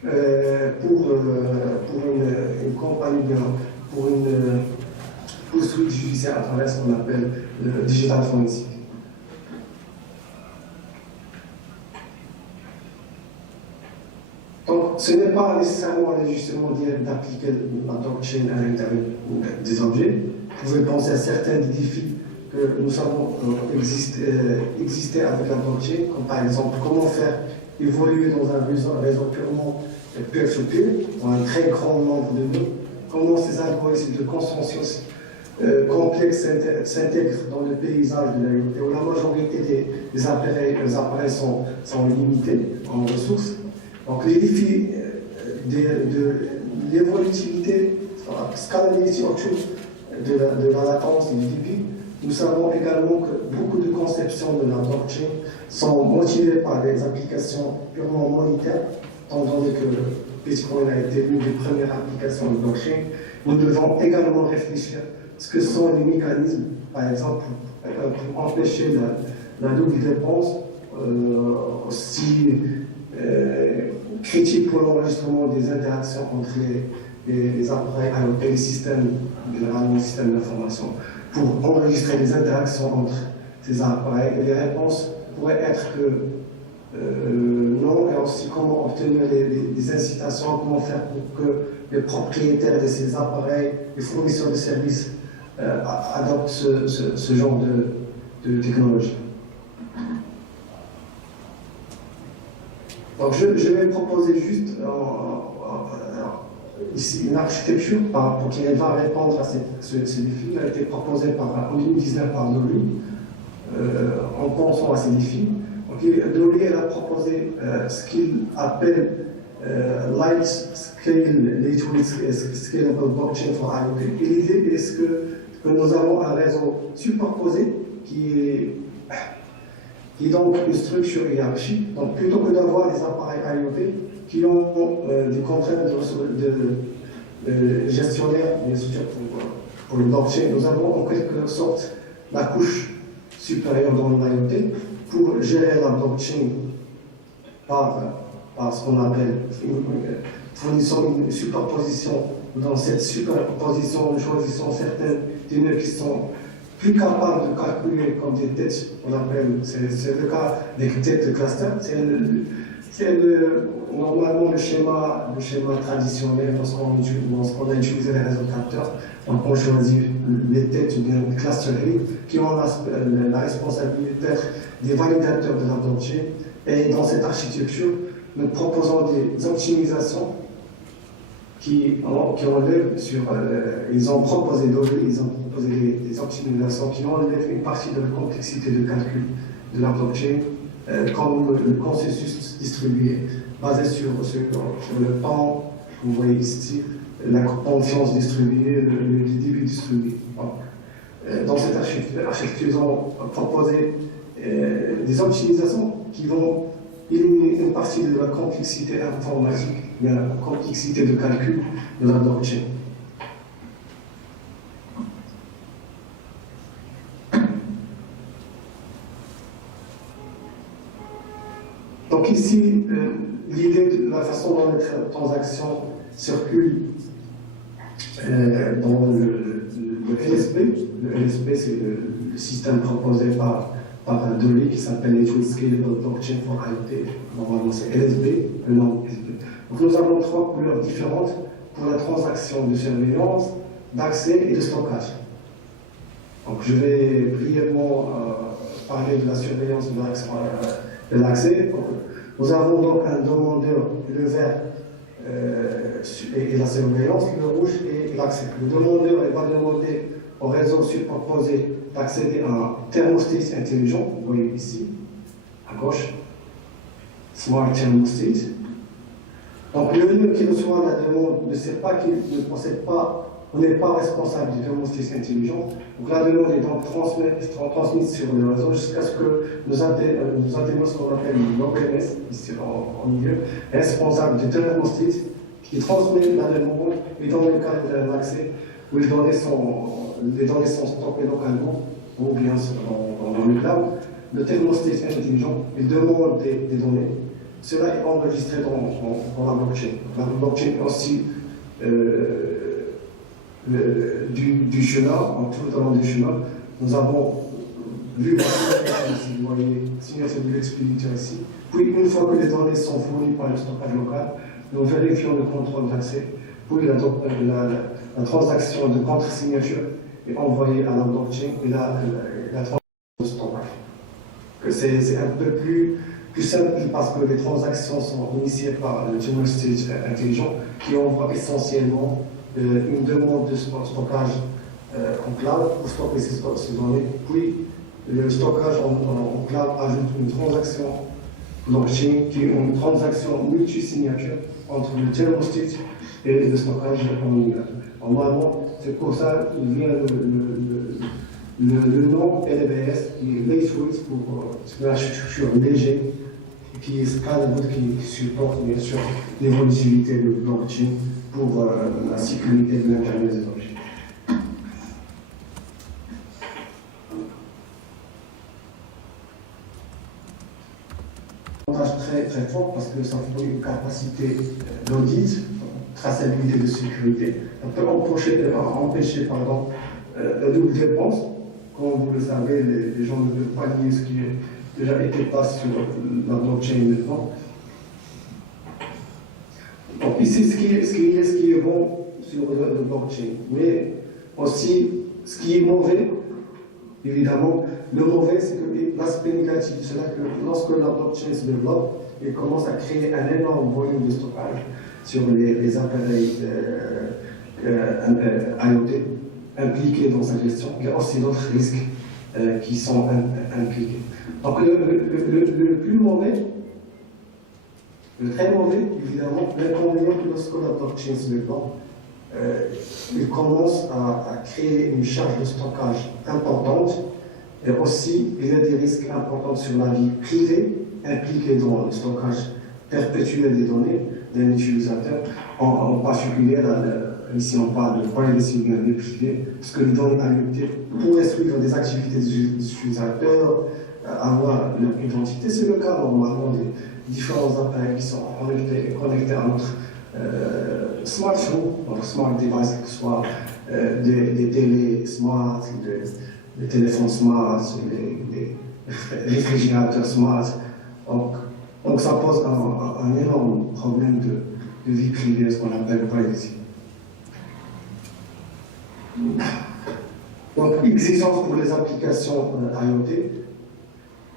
pour une compagnie, pour une poursuite judiciaire à travers ce qu'on appelle le digital forensic. Donc, ce n'est pas nécessairement un ajustement direct d'appliquer la blockchain à l'intérieur des objets. Vous pouvez penser à certains des défis que nous savons exister avec la blockchain, comme par exemple comment faire évoluer dans un réseau purement peer-to-peer, dans un très grand nombre de nœuds, comment ces algorithmes de consensus complexes s'intègrent dans le paysage de l'IoT, où la majorité des appareils sont limités en ressources. Donc les défis de l'évolutivité, la scalability de la latence et du débit. Nous savons également que beaucoup de conceptions de la blockchain sont motivées par des applications purement monétaires, étant donné que Bitcoin a été l'une des premières applications de blockchain. Nous devons également réfléchir à ce que sont les mécanismes, par exemple, pour empêcher la double dépense, aussi critique pour l'enregistrement des interactions entre les appareils IoT et les systèmes, généralement les systèmes d'information, pour enregistrer les interactions entre ces appareils. Et les réponses pourraient être que non, et aussi comment obtenir des incitations, comment faire pour que les propriétaires de ces appareils, les fournisseurs de services, adoptent ce genre de technologie. Donc je vais proposer juste ici une architecture pour qui va répondre à ce défi. Elle a été proposée en 2019 par Dolly, en pensant à ces défis. Dolly elle a proposé ce qu'il appelle Light Scalable Blockchain for IoT. Et l'idée est que nous avons un réseau superposé qui est donc une structure hiérarchique. Donc plutôt que d'avoir des appareils IoT qui ont des contraintes de gestionnaire, bien sûr, pour le blockchain, nous avons en quelque sorte la couche supérieure dans l'IoT pour gérer la blockchain par ce qu'on appelle fournissant une superposition. Dans cette superposition, nous choisissons certaines données qui sont plus capables de calculer comme des têtes, c'est le cas des têtes de cluster. C'est normalement le schéma traditionnel lorsqu'on a utilisé les réseaux capteurs. Donc on choisit les têtes ou bien les clusters qui ont la responsabilité d'être des validateurs de la blockchain. Et dans cette architecture, nous proposons des optimisations qui enlèvent ils ont proposé des optimisations qui enlèvent une partie de la complexité de calcul de la blockchain, comme le consensus distribué, basé sur le temps, vous voyez ici, la confiance distribuée, le débit distribué. Dans cette architecture, ils ont proposé des optimisations qui vont éliminer une partie de la complexité informatique, de la complexité de calcul de la blockchain. Donc ici, l'idée de la façon dont les transactions circulent dans le LSP. Le LSP, c'est le système proposé par Dolly qui s'appelle Network Scalable Blockchain for IoT. Normalement, c'est LSB, le nom LSB. Donc nous avons trois couleurs différentes pour la transaction de surveillance, d'accès et de stockage. Donc je vais brièvement parler de la surveillance de l'accès. Nous avons donc un demandeur, le vert et la surveillance, le rouge et l'accès. Le demandeur va demander au réseau superposé d'accéder à un thermostat intelligent, vous voyez ici, à gauche, Smart Thermostat. Donc le nœud qui reçoit la demande ne sait pas qu'il ne possède pas, on n'est pas responsable du thermostat intelligent. Donc la demande est donc transmise sur le réseau jusqu'à ce que nous atteignons ce qu'on appelle l'OPNS, ici en milieu, responsable du thermostat qui transmet la demande et dans le cas d'un accès où les données sont stockées localement ou bien dans le cloud. Le thermostat intelligent, il demande des données. Cela est enregistré dans la blockchain. La blockchain est aussi du chemin, tout au long du chemin. Nous avons vu la signature ici, vous voyez, signature de l'expéditeur ici. Puis, une fois que les données sont fournies par le stockage local, nous vérifions le contrôle d'accès. Puis, la transaction de contre-signature est envoyée à la blockchain et la transaction de stockage. C'est un peu plus simple parce que les transactions sont initiées par le thermostat intelligent qui envoie essentiellement une demande de stockage en cloud pour stocker ces données. Puis le stockage en cloud ajoute une transaction blockchain qui est une transaction multi-signature entre le thermostat et le stockage en ligne. Normalement, c'est pour ça qu'il vient le nom LBS qui est Lightweight pour la structure légère qui est scalable, qui supporte bien sûr l'évolutivité de blockchain pour la sécurité de l'Internet des objets. Très très fort parce que ça fournit une capacité d'audit, traçabilité de sécurité. Ça peut empêcher la double dépense. Comme vous le savez, les gens ne peuvent pas nier ce qui est déjà été passé sur la blockchain maintenant. Donc ici, ce qui est bon sur le blockchain, mais aussi ce qui est mauvais, évidemment, le mauvais, c'est que l'aspect négatif, c'est là que lorsque la blockchain se développe, il commence à créer un énorme volume de stockage sur les appareils IoT impliqués dans sa gestion. Il y a aussi d'autres risques qui sont impliqués. Donc le plus mauvais, le très mauvais, évidemment, l'inconvénient que lorsque la blockchain se développe, il commence à créer une charge de stockage importante et aussi il y a des risques importants sur la vie privée impliqués dans le stockage perpétuel des données d'un utilisateur. En particulier, ici on parle de privacy bien vie privée, parce que les données IoT pourraient suivre des activités des utilisateurs, avoir leur identité. C'est le cas normalement des différents appareils qui sont connectés à notre smartphone, donc smart device, que ce soit des télés smart, des téléphones smart, des réfrigérateurs smart. Donc ça pose un énorme problème de vie privée, ce qu'on appelle privacy. Donc, exigence pour les applications IoT.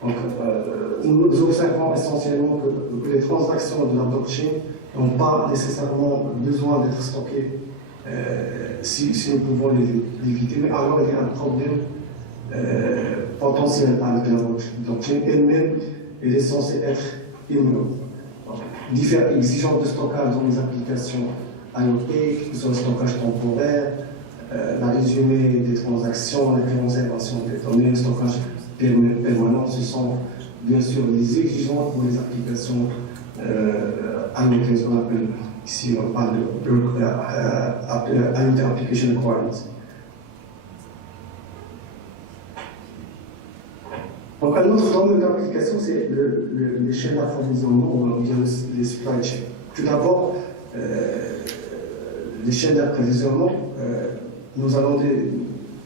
Donc, nous observons essentiellement que les transactions de la blockchain n'ont pas nécessairement besoin d'être stockées si nous pouvons l'éviter. Mais alors, il y a un problème potentiel avec la blockchain elle-même. Elle est censée être immune. Différentes exigences de stockage dans les applications IoT, que ce soit le stockage temporaire, la résumé des transactions, la conservation des données, le stockage permanent, ce sont bien sûr les exigences pour les applications IoT, ce qu'on appelle ici, on parle de IoT Application Requirements. Donc, un autre domaine d'application, c'est les chaînes d'approvisionnement ou bien les supply chains. Tout d'abord, les chaînes d'approvisionnement, nous allons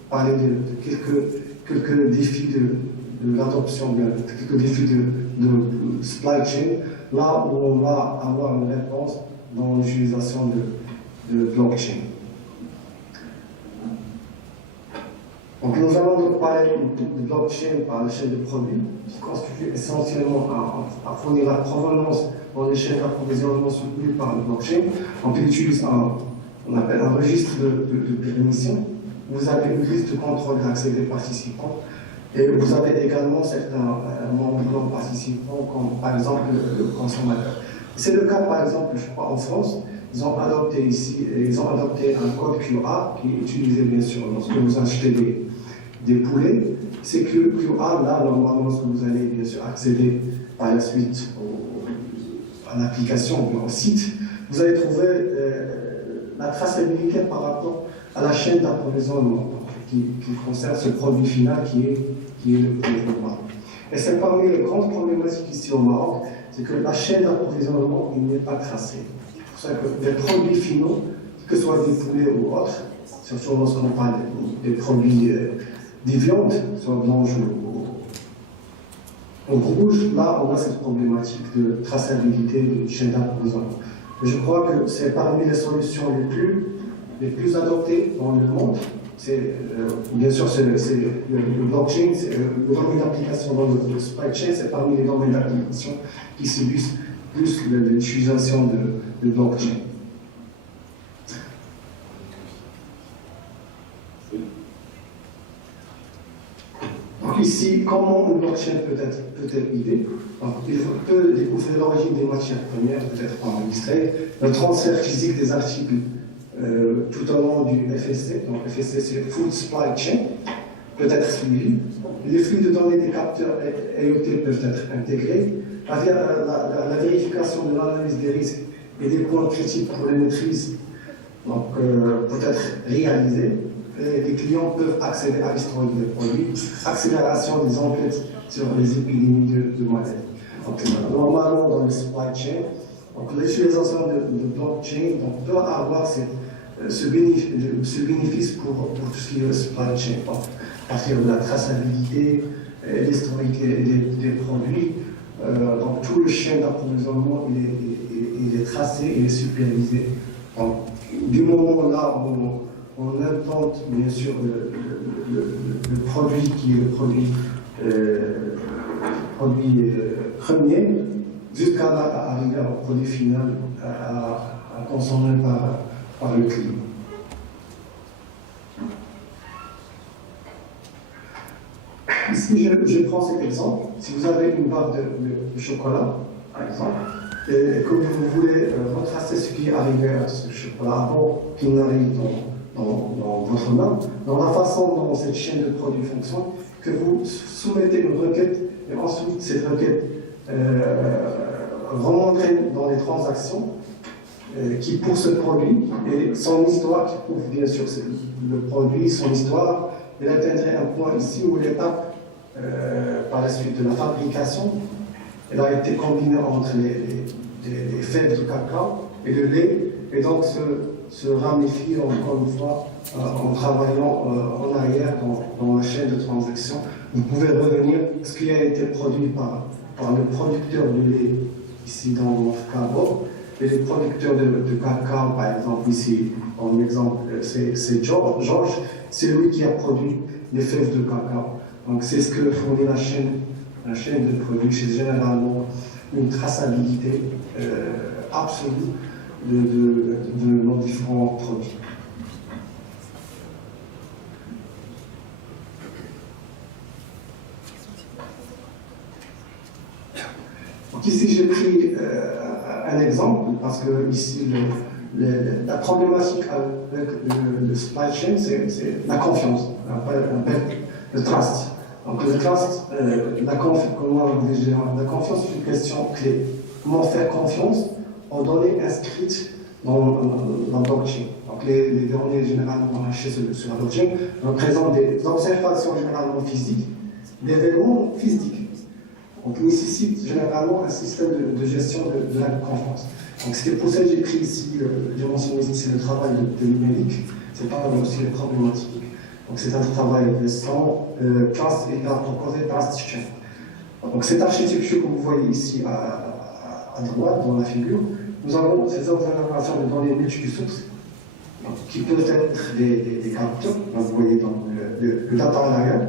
parler de quelques défis de l'adoption, quelques défis de supply chain, là où on va avoir une réponse dans l'utilisation de blockchain. Donc nous allons donc parler de blockchain par la chaîne de produits, qui constitue essentiellement à fournir la provenance dans les chaînes d'approvisionnement soutenues par le blockchain. Donc il utilise on appelle un registre de permission. Vous avez une liste de contrôle d'accès des participants et vous avez également certains membres non participants, comme par exemple le consommateur. C'est le cas par exemple, je crois, en France. Ils ont adopté un code QR qui est utilisé bien sûr lorsque vous achetez des poulets. C'est que le QR, là, normalement, lorsque vous allez bien sûr accéder par la suite à l'application ou au site, vous allez trouver la traçabilité par rapport à la chaîne d'approvisionnement qui concerne ce produit final qui est le poulet. Et c'est parmi les grandes problématiques ici au Maroc, c'est que la chaîne d'approvisionnement n'est pas tracée. C'est pour ça que les produits finaux, que ce soit des poulets ou autres, surtout lorsqu'on parle des produits, des viandes, soit blanches ou rouges, là on a cette problématique de traçabilité de chaîne d'approvisionnement. Je crois que c'est parmi les solutions les plus adoptées dans le monde. Bien sûr, c'est le blockchain, le domaine d'application dans le supply chain, c'est parmi les domaines d'application qui subissent plus l'utilisation de blockchain. Donc ici, comment une blockchain peut être guidée? Donc, il peut découvrir l'origine des matières premières, peut-être enregistrées, le transfert physique des articles tout au long du FSC. Donc FSC, c'est le Food Supply Chain, peut être suivi. Les flux de données des capteurs IoT peuvent être intégrés. La vérification de l'analyse des risques et des points critiques pour les maîtrises peut être réalisée. Les clients peuvent accéder à l'historique des produits, accélération des enquêtes sur les épidémies de maladies. Donc, normalement, dans le supply chain, l'utilisation de blockchain peut avoir ce bénéfice pour tout ce qui est supply chain, à partir de la traçabilité, l'historique des produits. Donc tout le chaîne d'approvisionnement il est tracé, il est supervisé. Donc, du moment là où on implante bien sûr le produit qui est le produit premier, jusqu'à arriver au produit final à consommer par le client. Ici, je prends cet exemple. Si vous avez une barre de chocolat, par exemple, et que vous voulez retracer ce qui est arrivé à ce chocolat avant qu'il n'arrive dans votre main, dans la façon dont cette chaîne de produits fonctionne, que vous soumettez une requête et ensuite cette requête remonte dans les transactions qui pour ce produit et son histoire qui prouve bien sûr le produit, son histoire, il atteindrait un point ici où l'étape par la suite de la fabrication, elle a été combinée entre les fèves de cacao et le lait, et donc se ramifie encore une fois en travaillant en arrière dans la chaîne de transaction. Vous pouvez revenir ce qui a été produit par le producteur de lait, ici dans notre cas, et les producteurs de cacao, par exemple, ici, en exemple, c'est Georges, c'est lui qui a produit les fèves de cacao. Donc c'est ce que fournit la chaîne de produits. C'est généralement une traçabilité absolue de nos différents produits. Donc ici j'ai pris un exemple parce que ici la problématique avec le supply chain c'est la confiance, le trust. Donc le trust, la confiance est une question clé. Comment faire confiance aux données inscrites dans la blockchain. Donc les données généralement hachées sur la blockchain représentent des observations généralement physiques, des événements physiques. Donc nécessite généralement un système de gestion de la confiance. Donc c'est pour ça que j'ai pris ici, j'ai mentionné ici le travail de numérique, c'est pas aussi les problématiques. Donc c'est un travail récent, Trust et a proposé Trust Chain. Donc cette architecture que vous voyez ici à droite dans la figure, nous avons ces observations de données multi-sources, qui peuvent être des capteurs, vous voyez dans le data layer,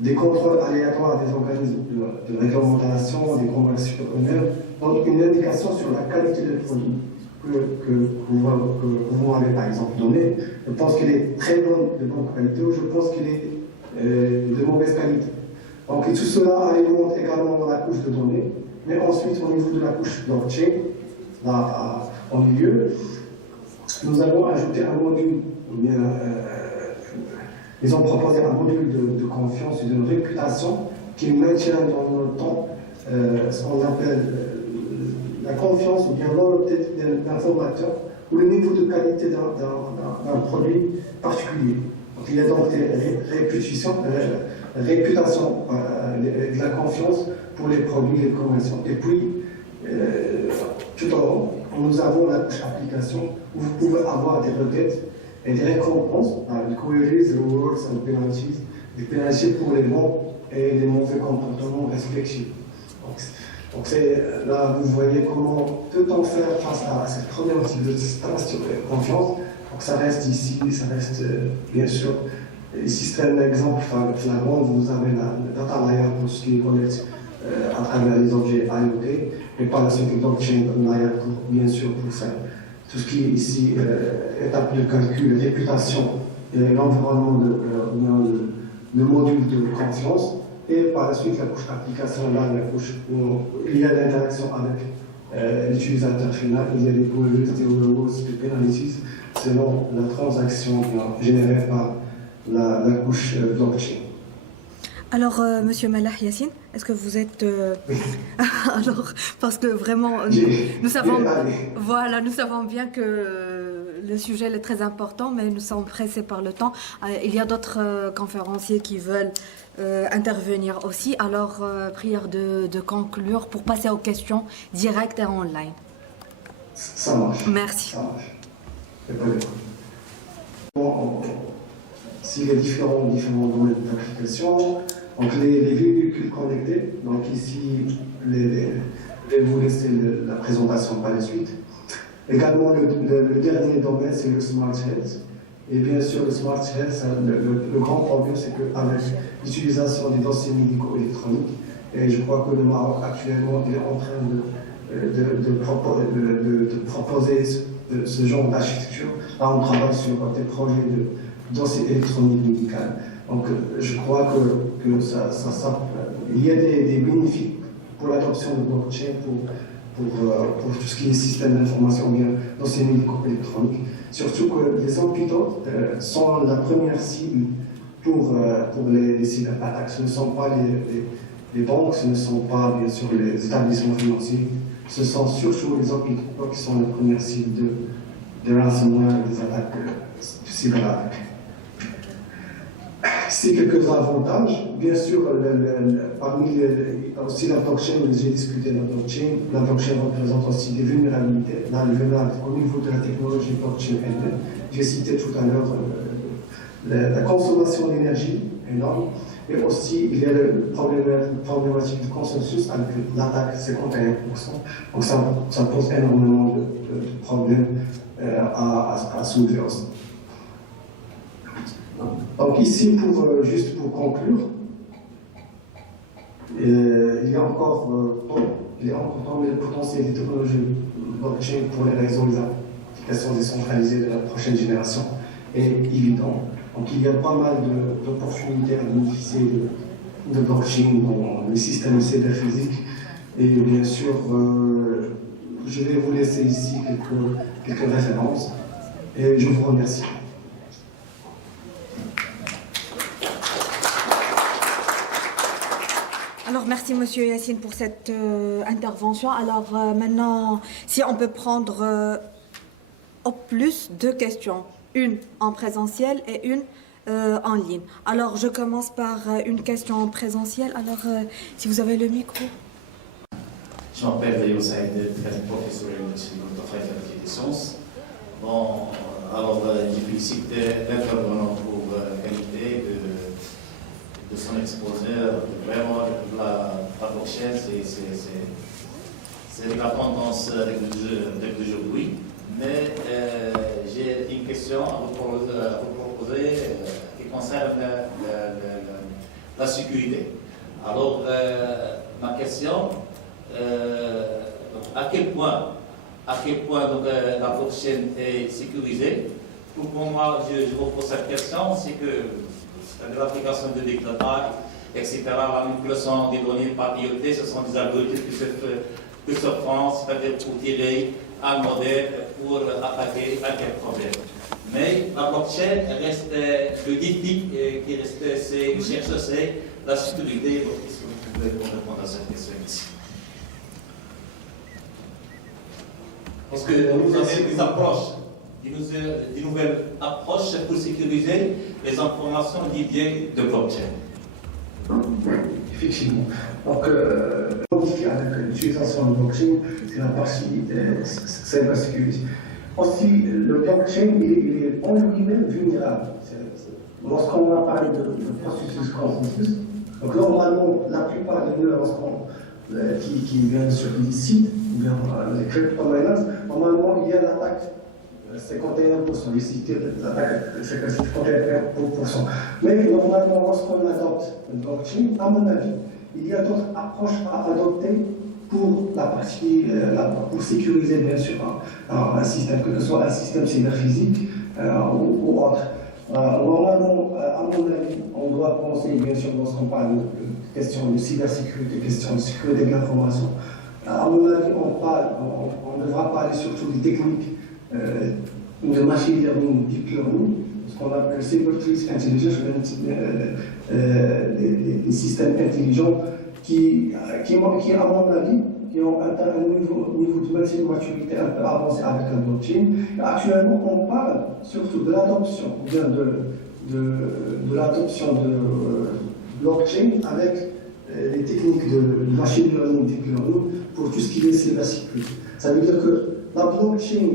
des contrôles aléatoires des organismes de réglementation, des commerciaux eux-mêmes, donc une indication sur la qualité des produits que vous m'avez par exemple donné. Je pense qu'il est très de bonne qualité ou je pense qu'il est de mauvaise qualité. Donc et tout cela alimente également dans la couche de données, mais ensuite au niveau de la couche blockchain, là en milieu, nous avons ajouté un module, ils ont proposé un module de confiance et de réputation qui maintient dans le temps ce qu'on appelle la confiance ou bien l'honnêteté d'un formateur ou le niveau de qualité d'un produit particulier. Donc, il y a donc des réputations de la confiance pour les produits et les commerçants. Et puis, tout en haut, nous avons la application où vous pouvez avoir des requêtes et des récompenses, des queries, rewards and penalties, des pénalités pour les bons et les mauvais comportements respectifs. Donc là, vous voyez comment peut-on faire face à cette problématique de stress sur la confiance. Donc ça reste ici, ça reste bien sûr les systèmes d'exemple flagrants. Vous avez la data layer pour ce qui est connecté à travers les objets IoT, et par la suite le blockchain layer bien sûr pour faire tout ce qui est ici étape de calcul, réputation et l'environnement de module de confiance. Et par la suite, la couche application, là, la couche où il y a l'interaction avec l'utilisateur final, il y a des queries, des rewards, des penalties, selon la transaction générée par la couche blockchain. Alors, Monsieur Malah Yassine, est-ce que vous êtes... Alors, parce que vraiment, nous savons bien que le sujet est très important, mais nous sommes pressés par le temps. Il y a d'autres conférenciers qui veulent intervenir aussi. Alors, prière de conclure pour passer aux questions directes et online. Ça marche. Merci. Ça marche. Si les différents domaines d'application, donc les véhicules connectés, donc ici, je vais vous laisser la présentation par la suite. Également, le dernier domaine, c'est le Smart Health. Et bien sûr, le smart health, le grand problème, c'est qu'avec l'utilisation des dossiers médicaux électroniques, et je crois que le Maroc actuellement est en train de proposer ce genre d'architecture. Là, on travaille sur des projets de dossiers électroniques médicaux. Donc, je crois que il y a des bénéfices pour l'adoption de blockchain, pour tout ce qui est système d'information ou bien dossiers médicaux électroniques. Surtout que les hôpitaux sont la première cible pour les cyberattaques. Ce ne sont pas les banques, ce ne sont pas bien sûr les établissements financiers, ce sont surtout les hôpitaux qui sont la première cible de ransomware et des attaques de cyberattaques. C'est quelques avantages. Bien sûr, parmi aussi la blockchain, j'ai discuté de la blockchain. La blockchain représente aussi des vulnérabilités. Là, les vulnérabilités au niveau de la technologie blockchain elle-même. J'ai cité tout à l'heure la consommation d'énergie énorme. Et aussi, il y a le problématique du consensus avec l'attaque 51%. Donc ça pose énormément de problèmes à soulever aussi. Donc ici, juste pour conclure, il y a encore tant de potentiel des technologies blockchain pour les réseaux et les applications décentralisées de la prochaine génération est évident. Donc il y a pas mal d'opportunités à bénéficier de blockchain dans les systèmes cyberphysiques. Et bien sûr, je vais vous laisser ici quelques références. Et je vous remercie. Alors, merci Monsieur Yassine pour cette intervention. Alors, maintenant, si on peut prendre au plus deux questions, une en présentiel et une en ligne. Alors, je commence par une question en présentiel. Alors, si vous avez le micro. Je m'appelle Léo Saïd, professeur à l'Université de Faculté des Sciences. Bon, alors, je félicite l'intervenant pour la qualité de son exposé. Vraiment, la blockchain, c'est la tendance d'aujourd'hui. Mais j'ai une question à vous proposer qui concerne la sécurité. Alors, ma question, à quel point donc, la blockchain est sécurisée? Pour moi, je vous pose cette question, c'est que l'application de big data, etc., la manipulation des données par IoT, ce sont des algorithmes qui se font, c'est-à-dire pour tirer un modèle pour attaquer un tel problème. Mais la blockchain reste le défi qui reste, c'est la sécurité. Donc, est-ce que vous pouvez répondre à cette question ici? Parce que vous avez des approches, des nouvelles approches pour sécuriser les informations des biens de blockchain. Effectivement. Donc, avec l'utilisation de blockchain, c'est la partie cybersécurité. Aussi, le blockchain, il est en lui-même vulnérable. Lorsqu'on a parlé de processus consensus, donc normalement, la plupart des nœuds qui viennent sur les sites, ou bien les crypto-miners, normalement, il y a l'attaque 51%, les sites l'attaque 51%. Mais normalement, lorsqu'on adopte le blockchain, à mon avis, il y a d'autres approches à adopter pour la partie, pour sécuriser bien sûr un système, que ce soit un système cyberphysique ou autre. Normalement, à mon avis, on doit penser bien sûr lorsqu'on parle de questions de cybersécurité, questions de sécurité de l'information. À mon avis, on devra parler surtout des techniques de machine learning, deep learning, ce qu'on appelle cyber intelligence, les systèmes intelligents qui, à mon avis, qui ont atteint un niveau de maturité un peu avancé avec la blockchain. Actuellement, on parle surtout de l'adoption, de l'adoption de blockchain avec les techniques de machine learning, deep learning, pour tout ce qui est cybersécurité. Ça veut dire que la blockchain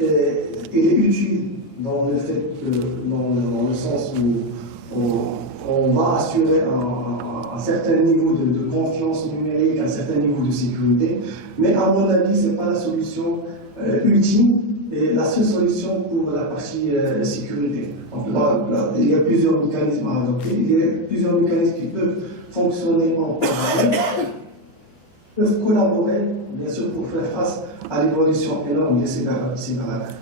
est utile dans le sens où on va assurer un certain niveau de confiance numérique, un certain niveau de sécurité, mais à mon avis, ce n'est pas la solution ultime est la seule solution pour la partie sécurité. Donc là, il y a plusieurs mécanismes à adopter, il y a plusieurs mécanismes qui peuvent fonctionner en parallèle, peuvent collaborer, bien sûr, pour faire face à l'évolution énorme des cyberattaques.